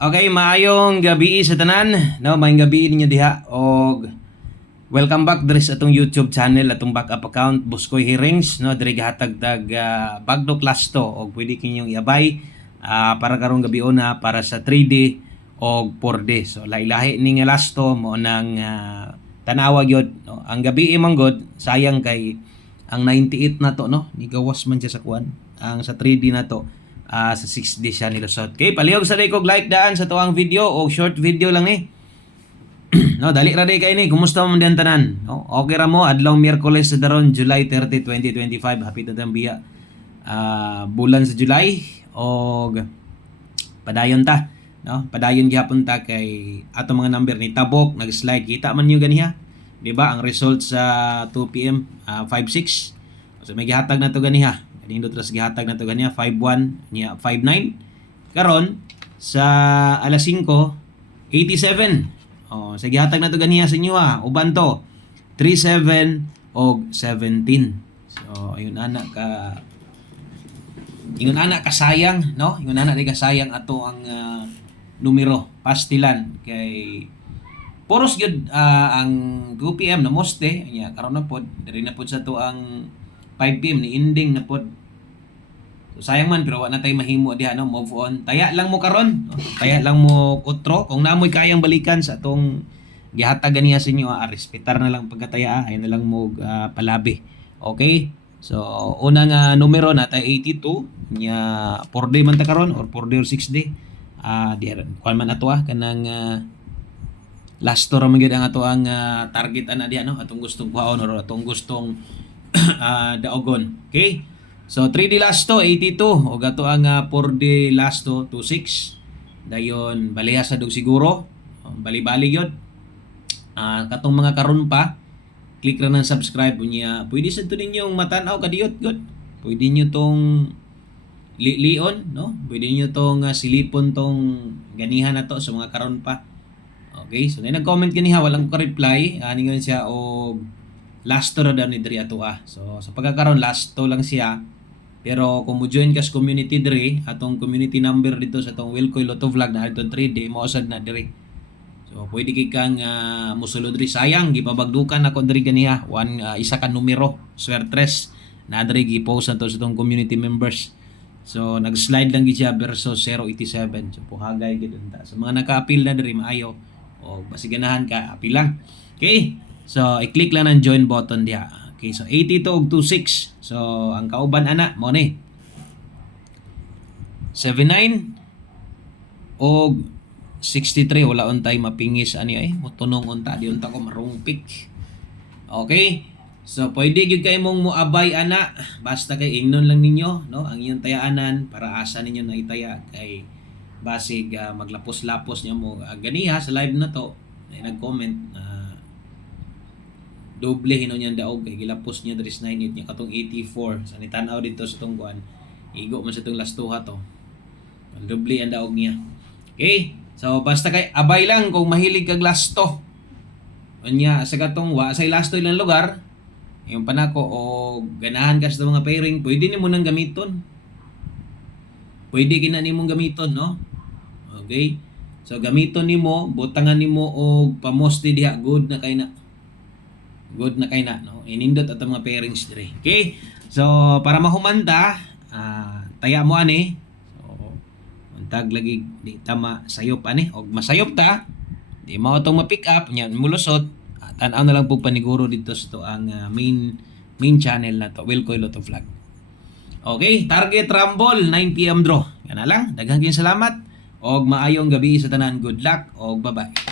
Okay, maayong gabi sa tanan, no? Maayong gabi ninyo diha og welcome back diri sa atong YouTube channel, atong backup account Buskoy Hearings, no? Diri gihatag tag bagdo class to og pwede kinyong iabay para karong gabi na para sa 3D og 4D. So lahi-lahi ni nga last to mo nang tanawa gyud, no? Ang gabi man god sayang kay ang 98 na to, no? Nigawas man siya sa kuan. Ang sa 3D na to sa 6D siya nilusot. Okay, palihog sa kog like daan sa tuang video o short video lang ni. No, dali ra day kay ni. Kumusta mo diyan tanan? No, okay ra mo adlaw Miyerkules sa daron July 30, 2025. Hapit na tang biya. Bulan sa July og padayon ta, no? Padayon gyapon ta kay ato mga number ni tabok nag-slide. Kita man niyo ganiha. Di ba? Ang result sa 2 PM 5-6. So may gihatag na to ganiha. Nindot ras gihatag na to ganiya 5-1 niya 5-9 karon sa alas 5 87. Sa gihatag na to ganiya sa inyo uban to 37 og 17. So ayun ana ka sayang, no? Ingon ana di ka sayang ato ang numero pastilan kay poros gyud ang 2 PM na moste nya karon na pod diri na pod sa to ang 5 PM ni ending na pod. So sayang man pero wa na tay mahimo diha, no? Move on. Taya lang mo karon. Taya lang mo utro kung naamoy kayang balikan sa atong gihatag ganiya sa inyo, respetar na lang pagkataya, ay na lang mo palabi. Okay? So unang numero na tay 82 nya 4D man ta karon or 4D or 6D. Diha kuan man ato kanang last to ra man gyud ang ato ang target ana diha, no? Atong gustong kuhaon or atong gustong daogon. Okay? So 3D last to 82 o gato ang 4D last to 26. Dayon baliha sa dog siguro. Bali-bali gyud. Katong mga karon pa, click ra ng subscribe unya. Pwede sa to ninyong matan-aw kadiyot good. Pwede niyo tong lion, no? Pwede niyo tong silipon tong ganihan na to sa mga karon pa. Okay? So nag-comment kaniha walang ko reply. Ningon siya og last to ra daw ni diri ato So sa pagkakaroon last to lang siya. Pero kung mo join ka sa community diri, atong community number dito sa atong Wilcoy Lotto Vlog na itong 3D, mausad na diri. So pwede kay kang musulod diri. Sayang gipabagdukan ako diri ganiha. Isa ka numero, swertres na diri gi-post na to sa atong community members. So nag-slide lang gid siya versus 087. So puhagay gid unta. So mga naka-appeal na diri maayo o basiganahan ka, appeal lang. Okay? So i-click lang ang join button diha. Okay, so 82 og 26. So ang kauban ana mo ni 79 og 63. Wala untay mapingis ani ay motunong unta di unta ko marungpik. Okay? So pwede gyud kay mong moabay ana basta kay ingnon lang ninyo, no? Ang inyong tayaanan para asa ninyo na itaya kay basig maglapos-lapos niya mo ganiha sa live na to. Nag-comment doble hino niya daog kay gilapos niya diri 98 niya katong 84 sa nitanaw dito sa tong kuan igo man sa tong last tuha to doble ang daog niya. Okay, so basta kay abay lang kung mahilig kag last to unya sa katong wa say last to ilang lugar yung panako o ganahan ka sa mga pairing pwede nimo nang gamiton, pwede kina nimong gamiton, no? Okay, so gamiton nimo butangan nimo og pamoste diha good na kay na, no? Inindot ato mga pairings dire. Okay? So para mahumanta, taya mo ani. So untag lagi di tama sayop ani og masayop ta. Di mao tong ma-pick up nya mulusot. Tan-aw na lang pug paniguro dito sa to ang main channel na to, Wilcoy Lotto Vlog. Okay, target rumble 9 PM draw. Yan na lang. Daghang salamat og maayong gabi sa tanan. Good luck og bye-bye.